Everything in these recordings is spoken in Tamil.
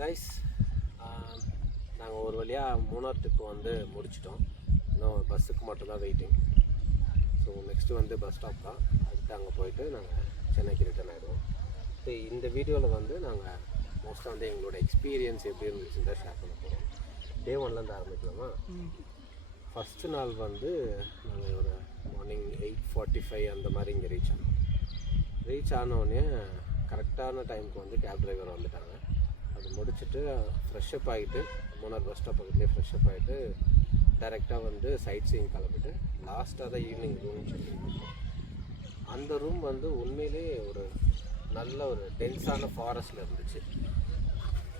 கைஸ், நாங்கள் ஒரு வழியாக மூணார் ட்ரிப்பு வந்து முடிச்சிட்டோம். இன்னும் பஸ்ஸுக்கு மட்டும்தான் வெயிட்டிங். ஸோ நெக்ஸ்ட்டு வந்து பஸ் ஸ்டாப் தான். அதுக்கு அங்கே போயிட்டு நாங்கள் சென்னைக்கு ரிட்டர்ன் ஆகிடுவோம். ஸோ இந்த வீடியோவில் வந்து நாங்கள் மோஸ்ட்டாக வந்து எங்களோட எக்ஸ்பீரியன்ஸ் எப்படி இருந்துச்சுன்னு தான் ஷேர் பண்ண போகிறோம். டே 1லேருந்து ஆரம்பிக்கலாமா? ஃபஸ்ட்டு நாள் வந்து நாங்கள் ஒரு மார்னிங் 8:45 அந்த மாதிரி இங்கே ரீச் ஆனோடனே கரெக்டான டைமுக்கு வந்து கேப் டிரைவர் வந்துட்டாங்க. அது முடிச்சுட்டு ஃப்ரெஷ்அப் ஆகிட்டு மூணார் பஸ் ஸ்டாப் பக்கத்துலேயே ஃப்ரெஷ்அப் ஆகிட்டு டைரெக்டாக வந்து சைட் சீயிங் கிளம்பிட்டு லாஸ்ட்டாக தான் ஈவினிங் ரூம் செக் பண்ணிட்டோம். அந்த ரூம் வந்து உண்மையிலே ஒரு நல்ல ஒரு டென்ஸான ஃபாரஸ்ட்டில் இருந்துச்சு.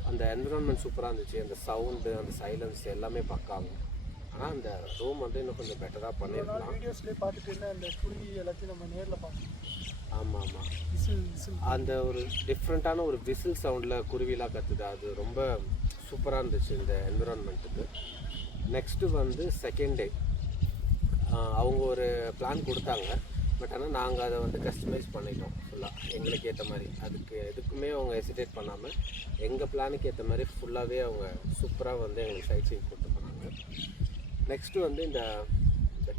அந்த என்விரான்மெண்ட் சூப்பராக இருந்துச்சு. அந்த சவுண்டு, அந்த சைலன்ஸ் எல்லாமே பக்காவும். ஆனால் அந்த ரூம் வந்து இன்னும் கொஞ்சம் பெட்டராக பண்ணியிருக்கலாம். வீடியோஸ்லேயே பார்த்துட்டு அந்த குருவி எல்லாத்தையும் நம்ம நேரில் பார்த்தோம். ஆமாம், அந்த ஒரு டிஃப்ரெண்ட்டான ஒரு விசில் சவுண்டில் குருவிலாம் கற்றுது. அது ரொம்ப சூப்பராக இருந்துச்சு இந்த என்விரான்மெண்ட்டுக்கு. நெக்ஸ்ட்டு வந்து செகண்ட் டே அவங்க ஒரு பிளான் கொடுத்தாங்க. பட் ஆனால் நாங்கள் அதை வந்து கஸ்டமைஸ் பண்ணிட்டோம் ஃபுல்லாக எங்களுக்கு ஏற்ற மாதிரி. அதுக்கு எதுக்குமே அவங்க ஹெசிடேட் பண்ணாமல் எங்கள் பிளானுக்கு ஏற்ற மாதிரி ஃபுல்லாகவே அவங்க சூப்பராக வந்து எங்களுக்கு சைட் சீயிங் கொடுத்து போனாங்க. நெக்ஸ்ட்டு வந்து இந்த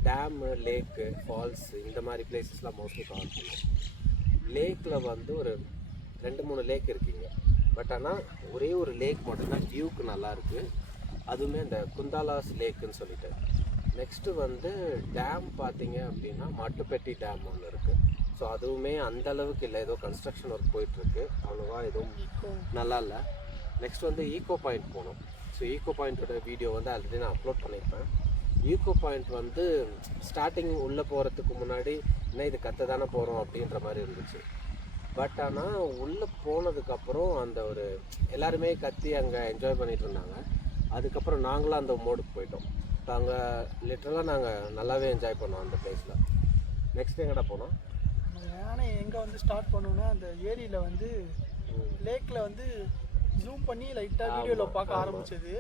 டேமு, லேக்கு, ஃபால்ஸ் இந்த மாதிரி பிளேசஸ்லாம் மோஸ்ட்லி கவர் பண்ணுவோம். லேக்கில் வந்து ஒரு 2-3 லேக் இருக்குங்க. பட் ஆனால் ஒரே ஒரு லேக் மட்டும்தான் வியூக்கு நல்லாயிருக்கு. அதுவுமே இந்த குந்தாலாஸ் லேக்குன்னு சொல்லிட்டு. நெக்ஸ்ட்டு வந்து டேம் பார்த்தீங்க அப்படின்னா மட்டுப்பட்டி டேம் ஒன்று இருக்குது. ஸோ அதுவுமே அந்த அளவுக்கு இல்லை, ஏதோ கன்ஸ்ட்ரக்ஷன் ஒர்க் போயிட்டுருக்கு, அவ்வளோவா எதுவும் நல்லா இல்லை. நெக்ஸ்ட் வந்து ஈக்கோ பாயிண்ட் போனோம். ஸோ ஈக்கோ பாயிண்ட்டோட வீடியோ வந்து ஆல்ரெடி நான் அப்லோட் பண்ணியிருப்பேன். ஈக்கோ பாயிண்ட் வந்து ஸ்டார்டிங் உள்ளே போகிறதுக்கு முன்னாடி இன்னும் இது கற்று தானே போகிறோம் அப்படின்ற மாதிரி இருந்துச்சு. பட் ஆனால் உள்ளே போனதுக்கப்புறம் அந்த ஒரு எல்லாருமே கத்தி அங்கே என்ஜாய் பண்ணிகிட்டு இருந்தாங்க. அதுக்கப்புறம் நாங்களும் அந்த மோடுக்கு போயிட்டோம். இப்போ அங்கே லிட்டரலாக நாங்கள் நல்லாவே என்ஜாய் பண்ணோம் அந்த பிளேஸில். நெக்ஸ்ட் எங்கடா போனோம்? யானை எங்கே வந்து ஸ்டார்ட் பண்ணோன்னா அந்த ஏரியில் வந்து லேக்கில் வந்து ஜூம் பண்ணி லைட்டாக வீடியோவில் பார்க்க ஆரம்பிச்சது.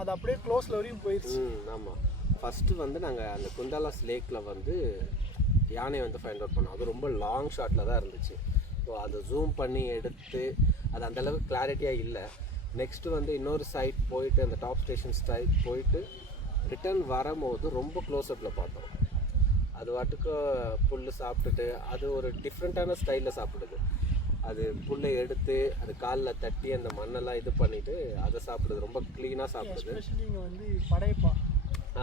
அது அப்படியே க்ளோஸில் வரையும் போயிடுச்சு. ஆமாம், ஃபஸ்ட்டு வந்து நாங்கள் அந்த குந்தாலாஸ் லேக்கில் வந்து யானையை வந்து ஃபைண்ட் அவுட் பண்ணோம். அது ரொம்ப லாங் ஷாட்டில் தான் இருந்துச்சு. ஸோ அதை ஜூம் பண்ணி எடுத்து அது அந்தளவுக்கு கிளாரிட்டியாக இல்லை. நெக்ஸ்ட்டு வந்து இன்னொரு சைட் போயிட்டு அந்த டாப் ஸ்டேஷன் சைட் போயிட்டு ரிட்டர்ன் வரும்போது ரொம்ப க்ளோஸ்அப்பில் பார்த்தோம். அது வாட்டுக்கு புல் சாப்பிட்டுட்டு அது ஒரு டிஃப்ரெண்ட்டான ஸ்டைலில் சாப்பிடுது. அது புல்லை எடுத்து அது காலில் தட்டி அந்த மண்ணெல்லாம் இது பண்ணிவிட்டு அதை சாப்பிடுது. ரொம்ப க்ளீனாக சாப்பிடுது. இங்கே வந்து படையப்பா.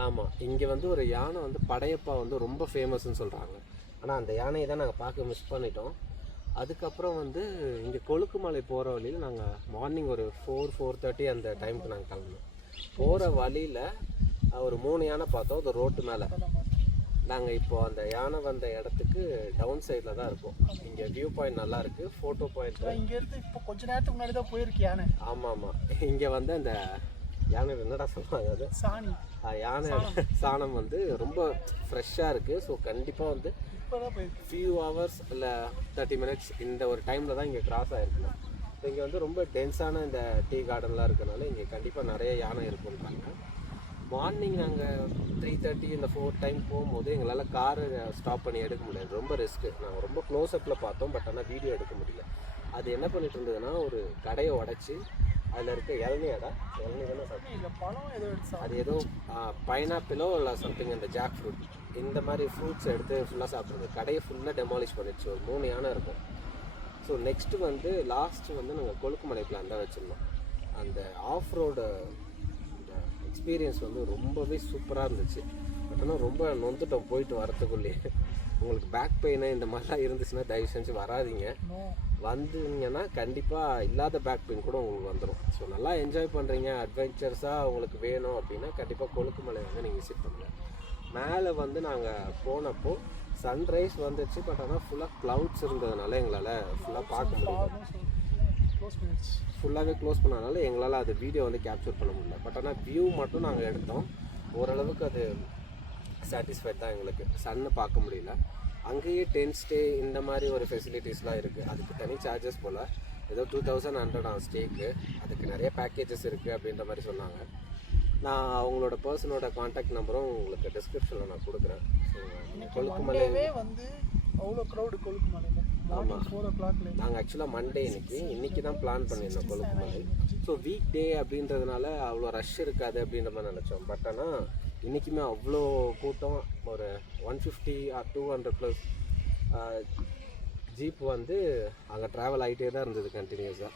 ஆமாம், இங்கே வந்து ஒரு யானை வந்து படையப்பா வந்து ரொம்ப ஃபேமஸ்ன்னு சொல்கிறாங்க. ஆனால் அந்த யானையை தான் நாங்கள் பார்க்க மிஸ் பண்ணிட்டோம். அதுக்கப்புறம் வந்து இங்கே கொழுக்குமலை போகிற வழியில் நாங்கள் மார்னிங் ஒரு 4-4:30 அந்த டைமுக்கு நாங்கள் கிளம்புனோம். போகிற வழியில் ஒரு 3 யானை பார்த்தோம். அது ரோட்டு மேலே. நாங்கள் இப்போது அந்த யானை வந்த இடத்துக்கு டவுன் சைடில் தான் இருக்கோம். இங்கே வியூ பாயிண்ட் நல்லா இருக்குது, ஃபோட்டோ பாயிண்ட். இங்கேருந்து இப்போ கொஞ்ச நேரத்துக்கு முன்னாடி தான் போயிருக்கு யானை. ஆமாம், இங்கே வந்து அந்த யானை என்னடா சொல்லுவாங்க, அது சாணி, யானை சாணம் வந்து ரொம்ப ஃப்ரெஷ்ஷாக இருக்குது. ஸோ கண்டிப்பாக வந்து இப்போ தான் போயிருக்கு. ஃபியூ ஹவர்ஸ் இல்லை 30 மினிட்ஸ் இந்த ஒரு டைமில் தான் இங்கே கிராஸ் ஆகிருக்கணும். இங்கே வந்து ரொம்ப டென்ஸான இந்த டீ கார்டன்லாம் இருக்கிறனால இங்கே கண்டிப்பாக நிறைய யானை இருக்குன்றாங்க. மார்னிங் நாங்கள் 3:30 இந்த 4 டைம் போகும்போது எங்களால் காரை ஸ்டாப் பண்ணி எடுக்க முடியாது. ரொம்ப ரிஸ்க்கு. நாங்கள் ரொம்ப க்ளோஸ்அப்பில் பார்த்தோம். பட் ஆனால் வீடியோ எடுக்க முடியல. அது என்ன பண்ணிட்டு இருந்ததுன்னா ஒரு கடையை உடச்சி அதில் இருக்க இளநீ தானே பழம் ஏதோ அது ஏதோ பைனாப்பிளோ இல்லை சம்திங், அந்த ஜாக் ஃப்ரூட் இந்த மாதிரி ஃப்ரூட்ஸ் எடுத்து ஃபுல்லாக சாப்பிட்றது. கடையை ஃபுல்லாக டெமாலிஷ் பண்ணிடுச்சு. ஒரு 3 யானை இருக்கும். ஸோ நெக்ஸ்ட்டு வந்து லாஸ்ட்டு வந்து நாங்கள் கொழுக்குமலை பிளான் தான் வச்சுருந்தோம். அந்த ஆஃப் ரோடு எக்ஸ்பீரியன்ஸ் வந்து ரொம்பவே சூப்பராக இருந்துச்சு. பட் ஆனால் ரொம்ப நொந்துட்டோம் போயிட்டு வரத்துக்குள்ளேயே. உங்களுக்கு பேக் பெயின் இந்த மாதிரிலாம் இருந்துச்சுன்னா தயவு செஞ்சு வராதிங்க. வந்தீங்கன்னா கண்டிப்பாக இல்லாத பேக் பெயின் கூட உங்களுக்கு வந்துடும். ஸோ நல்லா என்ஜாய் பண்ணுறீங்க, அட்வென்ச்சர்ஸாக உங்களுக்கு வேணும் அப்படின்னா கண்டிப்பாக கொழுக்குமலை வந்து நீங்கள் விசிட் பண்ணுங்கள். மேலே வந்து நாங்கள் போனப்போ சன்ரைஸ் வந்துடுச்சு. பட் ஆனால் ஃபுல்லாக க்ளவுட்ஸ் இருந்ததுனால எங்களால் ஃபுல்லாக பார்க்க முடியல. ஃபுல்லாகவே க்ளோஸ் பண்ணனால எங்களால் அது வீடியோ வந்து கேப்சர் பண்ண முடியல. பட் ஆனால் வியூ மட்டும் நாங்கள் எடுத்தோம். ஓரளவுக்கு அது சாட்டிஸ்ஃபைட் தான் எங்களுக்கு. சன்னு பார்க்க முடியல. அங்கேயே டென்ட் ஸ்டே இந்த மாதிரி ஒரு ஃபெசிலிட்டிஸ்லாம் இருக்குது. அதுக்கு தனி சார்ஜஸ் போல் ஏதோ 2100 ஸ்டேக்கு. அதுக்கு நிறைய பேக்கேஜஸ் இருக்குது அப்படின்ற மாதிரி சொன்னாங்க. நான் அவங்களோட பர்சனோட கான்டாக்ட் நம்பரும் உங்களுக்கு டிஸ்கிரிப்ஷனில் நான் கொடுக்குறேன். ஸோ கொழுக்குமலையே வந்து அவ்வளோ க்ரௌடு கொழுக்குமலையில் மார்னிங் 4 o'clockல நாங்கள் ஆக்சுவலாக மண்டே இன்னைக்கு தான் பிளான் பண்ணியிருந்தோம் கொழுக்குமலை. ஸோ வீக் டே அப்படின்றதுனால அவ்வளோ ரஷ் இருக்காது அப்படின்ற மாதிரி நினச்சோம். பட் ஆனால் இன்றைக்குமே அவ்வளோ கூட்டம். ஒரு 150 or 200+ ஜீப் வந்து அங்கே ட்ராவல் ஆகிட்டே தான் இருந்தது கண்டினியூஸாக.